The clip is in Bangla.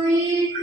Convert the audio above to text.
তুমি